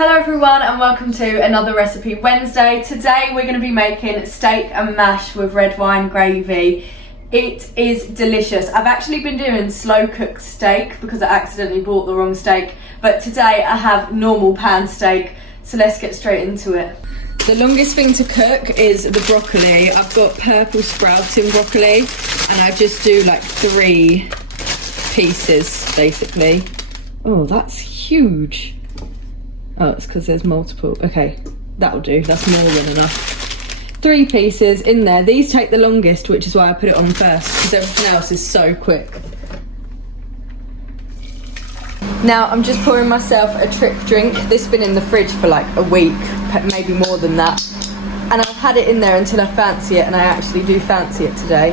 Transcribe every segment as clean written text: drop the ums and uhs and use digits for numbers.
Hello everyone and welcome to another Recipe Wednesday. Today we're going to be making steak and mash with red wine gravy. It is delicious. I've actually been doing slow cooked steak because I accidentally bought the wrong steak, but today I have normal pan steak, so let's get straight into it. The longest thing to cook is the broccoli. I've got purple sprouts in broccoli and I just do like 3 pieces basically. Oh, that's huge. Oh, it's because there's multiple. Okay, that'll do. That's more than enough. 3 pieces in there. These take the longest, which is why I put it on first, because everything else is so quick. Now I'm just pouring myself a Trip drink. This has been in the fridge for like a week, maybe more than that. And I've had it in there until I fancy it, and I actually do fancy it today.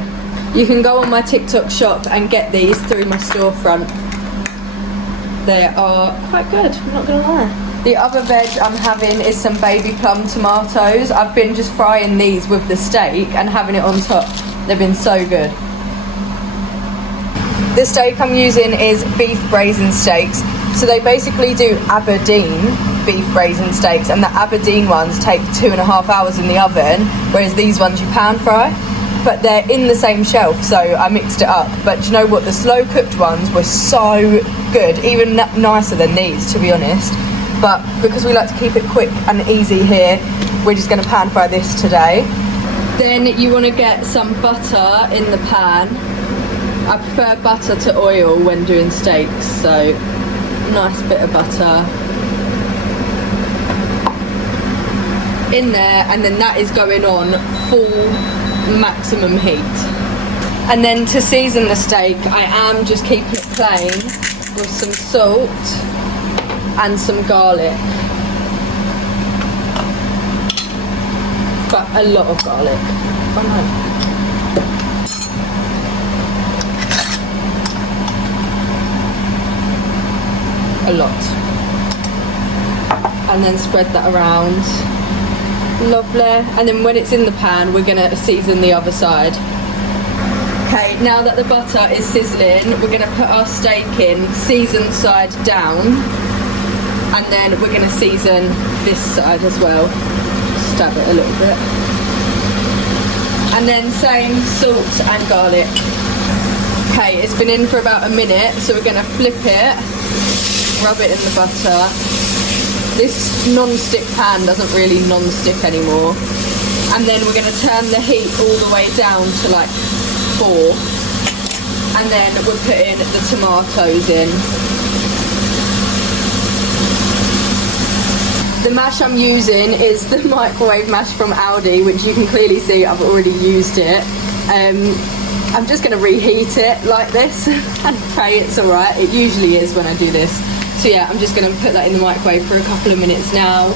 You can go on my TikTok shop and get these through my storefront. They are quite good, I'm not gonna lie. The other veg I'm having is some baby plum tomatoes. I've been just frying these with the steak and having it on top. They've been so good. The steak I'm using is beef braising steaks. So they basically do Aberdeen beef braising steaks, and the Aberdeen ones take 2.5 hours in the oven, whereas these ones you pan fry. But they're in the same shelf, so I mixed it up. But do you know what? The slow cooked ones were so good, even nicer than these, to be honest. But because we like to keep it quick and easy here, we're just going to pan fry this today. Then you want to get some butter in the pan. I prefer butter to oil when doing steaks, so nice bit of butter in there, and then that is going on full maximum heat. And then to season the steak, I am just keeping it plain with some salt and some garlic, but a lot of garlic. Oh no. A lot. And then spread that around. Lovely. And then when it's in the pan, we're gonna season the other side. Okay, now that the butter is sizzling, we're gonna put our steak in, seasoned side down. And then we're going to season this side as well. Stab it a little bit. And then same salt and garlic. Okay, it's been in for about a minute, so we're going to flip it, rub it in the butter. This non-stick pan doesn't really non-stick anymore. And then we're going to turn the heat all the way down to like 4. And then we're putting the tomatoes in. The mash I'm using is the microwave mash from Aldi, which you can clearly see I've already used it. I'm just going to reheat it like this and pray it's alright. It usually is when I do this. So yeah, I'm just going to put that in the microwave for a couple of minutes now.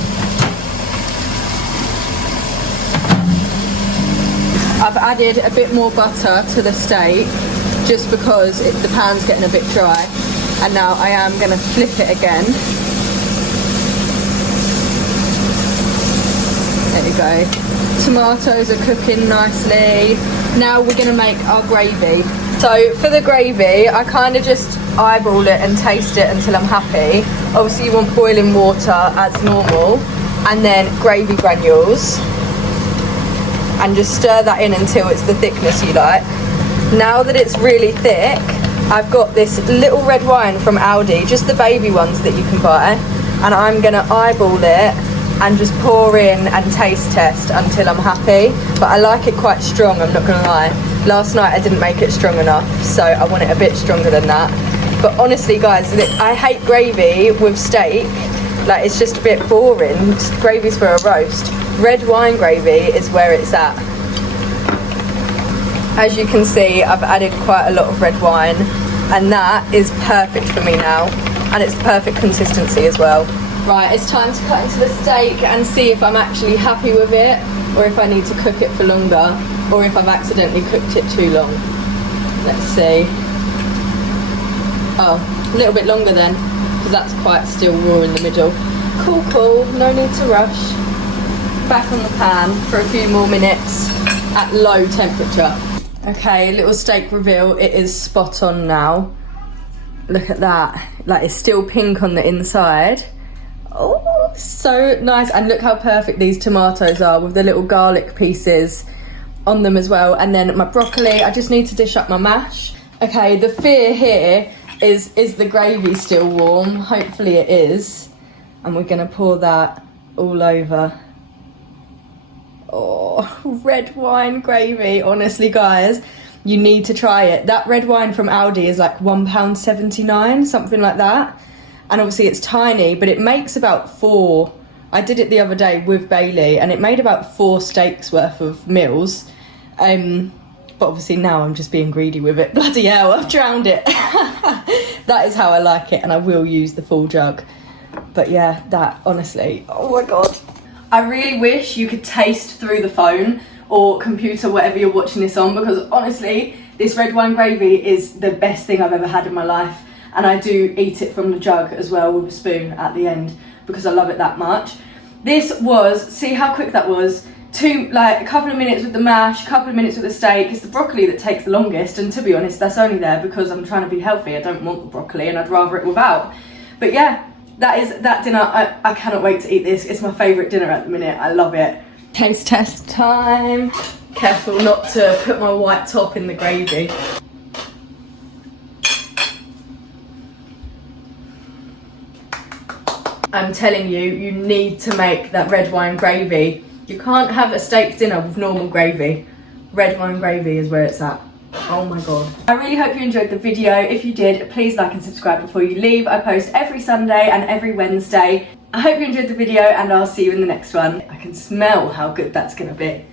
I've added a bit more butter to the steak just because the pan's getting a bit dry. And now I am going to flip it again. There you go. Tomatoes are cooking nicely. Now we're going to make our gravy. So for the gravy, I kind of just eyeball it and taste it until I'm happy. Obviously you want boiling water as normal, and then gravy granules. And just stir that in until it's the thickness you like. Now that it's really thick, I've got this little red wine from Aldi, just the baby ones that you can buy. And I'm going to eyeball it and just pour in and taste test until I'm happy. But I like it quite strong, I'm not gonna lie. Last night I didn't make it strong enough, so I want it a bit stronger than that. But honestly guys, I hate gravy with steak. Like, it's just a bit boring. Gravy's for a roast. Red wine gravy is where it's at. As you can see, I've added quite a lot of red wine, and that is perfect for me now. And it's the perfect consistency as well. Right, it's time to cut into the steak and see if I'm actually happy with it, or if I need to cook it for longer, or if I've accidentally cooked it too long. Let's see. Oh, a little bit longer then, because that's quite still raw in the middle. Cool, cool, no need to rush. Back on the pan for a few more minutes at low temperature. Okay, little steak reveal, it is spot on now. Look at that, like it's still pink on the inside. Oh, So nice. And look how perfect these tomatoes are with the little garlic pieces on them as well. And then my broccoli, I just need to dish up my mash. Okay, the fear here is the gravy still warm? Hopefully it is. And we're gonna pour that all over. Oh, red wine gravy. Honestly, guys, you need to try it. That red wine from Aldi is like £1.79, something like that. And obviously it's tiny, but it makes about 4. I did it the other day with Bailey and it made about 4 steaks worth of meals. But obviously now I'm just being greedy with it. Bloody hell, I've drowned it. That is how I like it, and I will use the full jug. But yeah, that, honestly, oh my God. I really wish you could taste through the phone or computer, whatever you're watching this on, because honestly, this red wine gravy is the best thing I've ever had in my life. And I do eat it from the jug as well with a spoon at the end because I love it that much. This was, see how quick that was? A couple of minutes with the mash, a couple of minutes with the steak. It's the broccoli that takes the longest, and to be honest, that's only there because I'm trying to be healthy. I don't want the broccoli and I'd rather it without. But yeah, that is that dinner. I cannot wait to eat this. It's my favourite dinner at the minute. I love it. Taste test time. Careful not to put my white top in the gravy. I'm telling you, you need to make that red wine gravy. You can't have a steak dinner with normal gravy. Red wine gravy is where it's at. Oh my God. I really hope you enjoyed the video. If you did, please like and subscribe before you leave. I post every Sunday and every Wednesday. I hope you enjoyed the video and I'll see you in the next one. I can smell how good that's gonna be.